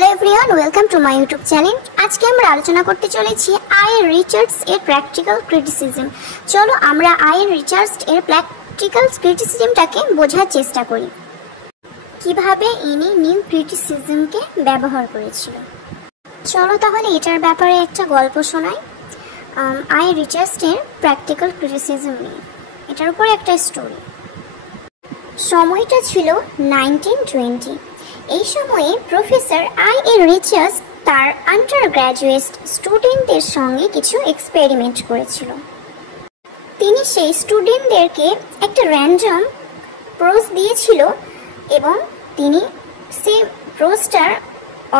Hello everyone, welcome to my YouTube channel. আজকে আমরা আলোচনা করতে চলেছি আইএন রিচার্ডস এর প্র্যাকটিক্যাল ক্রিটিসিজম। চলো আমরা আইএন রিচার্ডস এর প্র্যাকটিক্যাল ক্রিটিসিজমটাকে বোঝার চেষ্টা করি, কিভাবে ইনি নিউ ক্রিটিসিজমকে ব্যবহার করেছিল। চলো তাহলে এটার ব্যাপারে একটা গল্প শোনাই। আইএন রিচার্ডস এর প্র্যাকটিক্যাল ক্রিটিসিজম নিয়ে এটার উপর একটা স্টোরি। সময়টা ছিল 1920। এই সময়ে প্রফেসর আইএন রিচার্ডস তার আন্ডার গ্র্যাজুয়েট স্টুডেন্টদের সঙ্গে কিছু এক্সপেরিমেন্ট করেছিল। তিনি সেই স্টুডেন্টদেরকে একটা র্যান্ডম প্রোজ দিয়েছিল এবং তিনি সেই প্রোজটার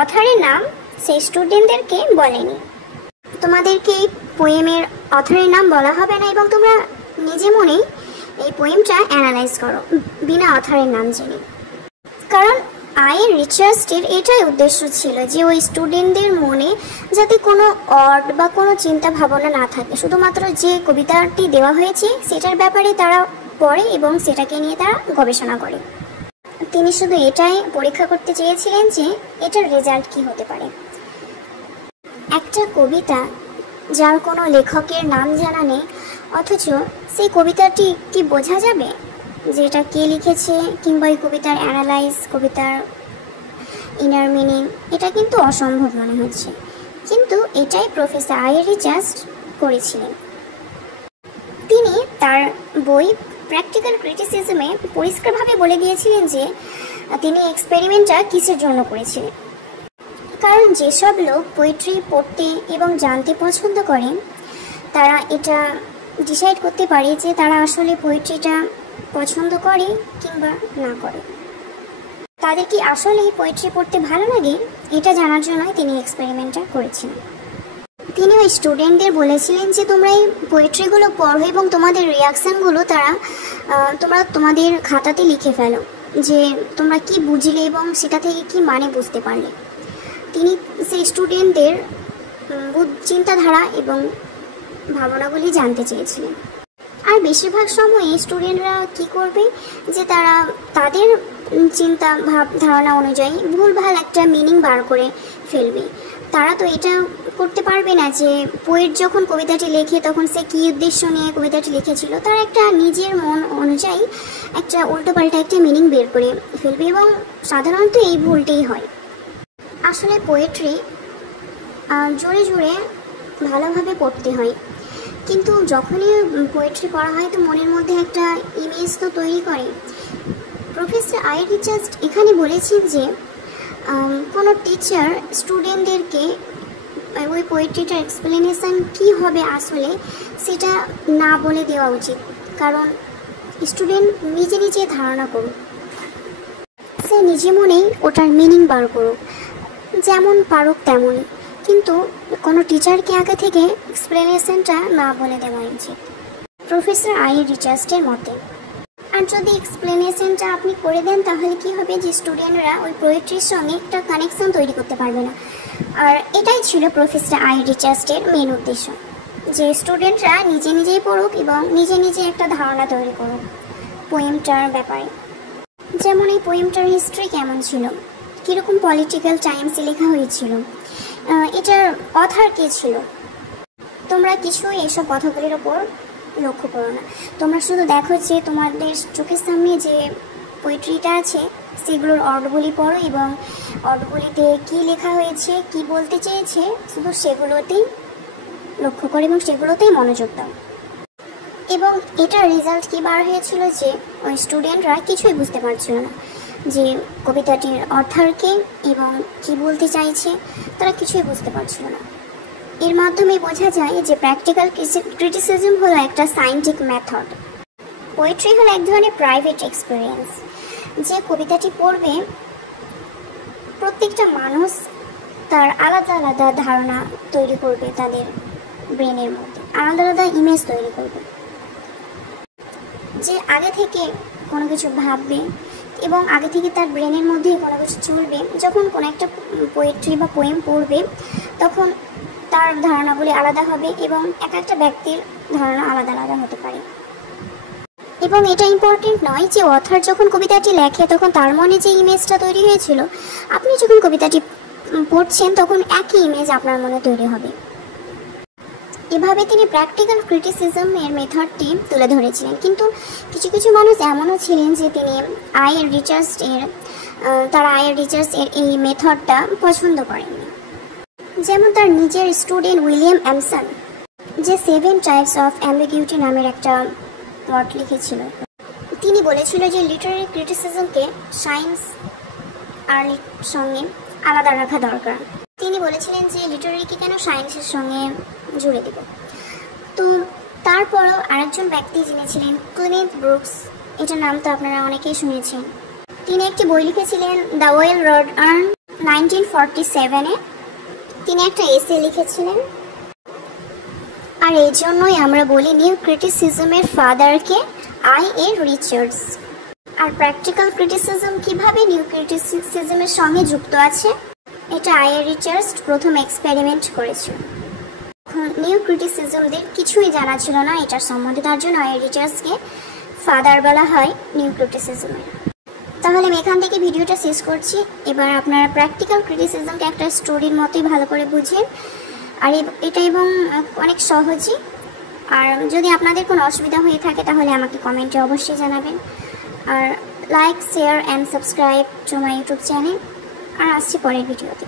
অথরের নাম সেই স্টুডেন্টদেরকে বলেনি। তোমাদেরকে এই পোয়েমের অথরের নাম বলা হবে না এবং তোমরা নিজে মনেই এই পোয়েমটা অ্যানালাইজ করো বিনা অথরের নাম জেনে। কারণ আইএন রিচার্ডসের এটাই উদ্দেশ্য ছিল যে ওই স্টুডেন্টদের মনে যাতে কোনো অড বা কোনো চিন্তা ভাবনা না থাকে, শুধুমাত্র যে কবিতাটি দেওয়া হয়েছে সেটার ব্যাপারে তারা পড়ে এবং সেটাকে নিয়ে তারা গবেষণা করে। তিনি শুধু এটাই পরীক্ষা করতে চেয়েছিলেন যে এটার রেজাল্ট কি হতে পারে। একটা কবিতা যার কোনো লেখকের নাম জানা নেই, অথচ সেই কবিতাটি কি বোঝা যাবে যে এটা কে লিখেছে কিংবা এই কবিতার অ্যানালাইজ, কবিতার ইনার মিনিং, এটা কিন্তু অসম্ভব মনে হচ্ছে। কিন্তু এটাই প্রফেসর আইএন রিচার্ডস করেছিলেন। তিনি তার বই প্র্যাকটিক্যাল ক্রিটিসিজমে পরিষ্কারভাবে বলে দিয়েছিলেন যে তিনি এক্সপেরিমেন্টটা কিসের জন্য করেছিলেন। কারণ যেসব লোক পোয়েট্রি পড়তে এবং জানতে পছন্দ করেন তারা এটা ডিসাইড করতে পারে যে তারা আসলে পোয়েট্রিটা পছন্দ করে কিংবা না করে, তাদের কি আসলে পোয়েট্রি পড়তে ভালো লাগে এটা জানার জন্যই তিনি এক্সপেরিমেন্টটা করেছিলেন। তিনি ওই স্টুডেন্টদের বলেছিলেন যে তোমরা এই পোয়েট্রিগুলো পড়ো এবং তোমাদের রিয়াকশানগুলো তোমরা তোমাদের খাতাতে লিখে ফেলো যে তোমরা কি বুঝলে এবং সেটা থেকে কি মানে বুঝতে পারলে। তিনি সেই স্টুডেন্টদের চিন্তাধারা এবং ভাবনাগুলি জানতে চেয়েছিলেন। আর বেশিরভাগ সময়ে স্টুডেন্টরা কি করবে যে তারা তাদের চিন্তা ধারণা অনুযায়ী ভুলভাল একটা মিনিং বার করে ফেলবে। তারা তো এটা করতে পারবে না যে পোয়েট যখন কবিতাটি লেখে তখন সে কী উদ্দেশ্য নিয়ে কবিতাটি লিখেছিল, তার একটা নিজের মন অনুযায়ী একটা উল্টোপাল্টা একটা মিনিং বের করে ফেলবে এবং সাধারণত এই ভুলটাই হয়। আসলে পোয়েট্রি জোরে জোরে ভালোভাবে পড়তে হয়, কিন্তু যখনই পোয়েট্রি পড়া হয় তো মনের মধ্যে একটা ইমেজ তো তৈরি করে। প্রফেসর আইএন রিচার্ডস এখানে বলেছেন যে কোনো টিচার স্টুডেন্টদেরকে ওই পোয়েট্রিটার এক্সপ্লেনেশন কী হবে আসলে সেটা না বলে দেওয়া উচিত, কারণ স্টুডেন্ট নিজে নিজে ধারণা করুক, সে নিজে মনেই ওটার মিনিং বার করুক, যেমন পারুক তেমনই, কিন্তু কোনো টিচারকে আগে থেকে এক্সপ্লেনেশনটা না বলে দেওয়া উচিত প্রফেসর আইএন রিচার্ডসের মতে। আর যদি এক্সপ্লেনেশনটা আপনি করে দেন তাহলে কি হবে যে স্টুডেন্টরা ওই পোয়েট্রির সঙ্গে একটা কানেকশন তৈরি করতে পারবে না। আর এটাই ছিল প্রফেসর আইএন রিচার্ডসের মেন উদ্দেশ্য, যে স্টুডেন্টরা নিজে নিজেই পড়ুক এবং নিজে নিজে একটা ধারণা তৈরি করুক পোয়েমটার ব্যাপারে। যেমন এই পোয়েমটার হিস্ট্রি কেমন ছিল, কীরকম পলিটিক্যাল টাইমসে লেখা হয়েছিল, এটার অথার কে ছিল। তোমরা কিছুই এইসব কথাগুলির ওপর লক্ষ্য করো না, তোমরা শুধু দেখো যে তোমাদের চোখের সামনে যে পোয়েট্রিটা আছে সেগুলোর অর্ডগুলি পড়ো এবং অর্ডগুলিতে কী লেখা হয়েছে, কি বলতে চেয়েছে, শুধু সেগুলোতেই লক্ষ্য করো এবং সেগুলোতেই মনোযোগ দাও। এবং এটার রেজাল্ট কী বার হয়েছিল যে ওই স্টুডেন্টরা কিছুই বুঝতে পারছিল না যে কবিতাটির অর্থারকে এবং কি বলতে চাইছে, তারা কিছুই বুঝতে পারছিল না। এর মাধ্যমে বোঝা যায় যে প্র্যাকটিক্যাল ক্রিটিসিজম হলো একটা সায়েন্টিফিক মেথড। পোয়েট্রি হলো এক ধরনের প্রাইভেট এক্সপিরিয়েন্স। যে কবিতাটি পড়বে প্রত্যেকটা মানুষ তার আলাদা আলাদা ধারণা তৈরি করবে, তাদের ব্রেনের মধ্যে আলাদা আলাদা ইমেজ তৈরি করবে। যে আগে থেকে কোনো কিছু ভাববে এবং আগে থেকে তার ব্রেনের মধ্যে কোনো কিছু চলবে, যখন কোনো একটা পোয়েট্রি বা পোয়েম পড়বে তখন তার ধারণাগুলি আলাদা হবে এবং এক একটা ব্যক্তির ধারণা আলাদা আলাদা হতে পারে। এবং এটা ইম্পর্টেন্ট নয় যে অথর যখন কবিতাটি লেখে তখন তার মনে যে ইমেজটা তৈরি হয়েছিল, আপনি যখন কবিতাটি পড়ছেন তখন একই ইমেজ আপনার মনে তৈরি হবে। এভাবে তিনি প্র্যাকটিক্যাল ক্রিটিসিজম এর মেথডটি তুলে ধরেছিলেন। কিন্তু কিছু কিছু মানুষ এমনও ছিলেন যে তিনি আইয়ের রিচার্ডস এর এই মেথডটা পছন্দ করেননি। যেমন তার নিজের স্টুডেন্ট উইলিয়াম এমসন, যে 7 টাইপস অফ অ্যাম্বিগুইটি নামের একটা প্লট লিখেছিল। তিনি বলেছিল যে লিটারারি ক্রিটিসিজমকে সায়েন্স আর সঙ্গে আলাদা রাখা দরকার। তিনি বলেছিলেন যে লিটারারিকে কেন সায়েন্সের সঙ্গে জুড়ে দেব। তো তারপরও আরেকজন ব্যক্তি যিনি ছিলেন ক্লিনেথ ব্রুকস, এটার নাম তো আপনারা অনেকেই শুনেছেন। তিনি একটি বই লিখেছিলেন দ্য ওয়েল রড আর্ন 1947-এ। তিনি একটা এসে লিখেছিলেন। আর এই জন্যই আমরা বলি নিউ ক্রিটিসিজমের ফাদারকে আই.এ. রিচার্ডস। আর প্র্যাকটিক্যাল ক্রিটিসিজম কিভাবে নিউ ক্রিটিসিজমের সঙ্গে যুক্ত আছে, এটা আই.এ. রিচার্ডস প্রথম এক্সপেরিমেন্ট করেছিল। নিউ ক্রিটিসিজমদের কিছুই জানা ছিল না এটার সম্বন্ধে, তার জন্য আই.এ. রিচার্ডসকে ফাদার বলা হয় নিউ ক্রিটিসিজমের। তাহলে আমি এখান থেকে ভিডিওটা শেষ করছি। এবার আপনারা প্র্যাকটিক্যাল ক্রিটিসিজমকে একটা স্টোরির মতোই ভালো করে বুঝেন। আর এটা এবং অনেক সহজই। আর যদি আপনাদের কোনো অসুবিধা হয়ে থাকে তাহলে আমাকে কমেন্টে অবশ্যই জানাবেন। আর like, share and subscribe to my YouTube channel. আর আসছি পরের ভিডিওতে।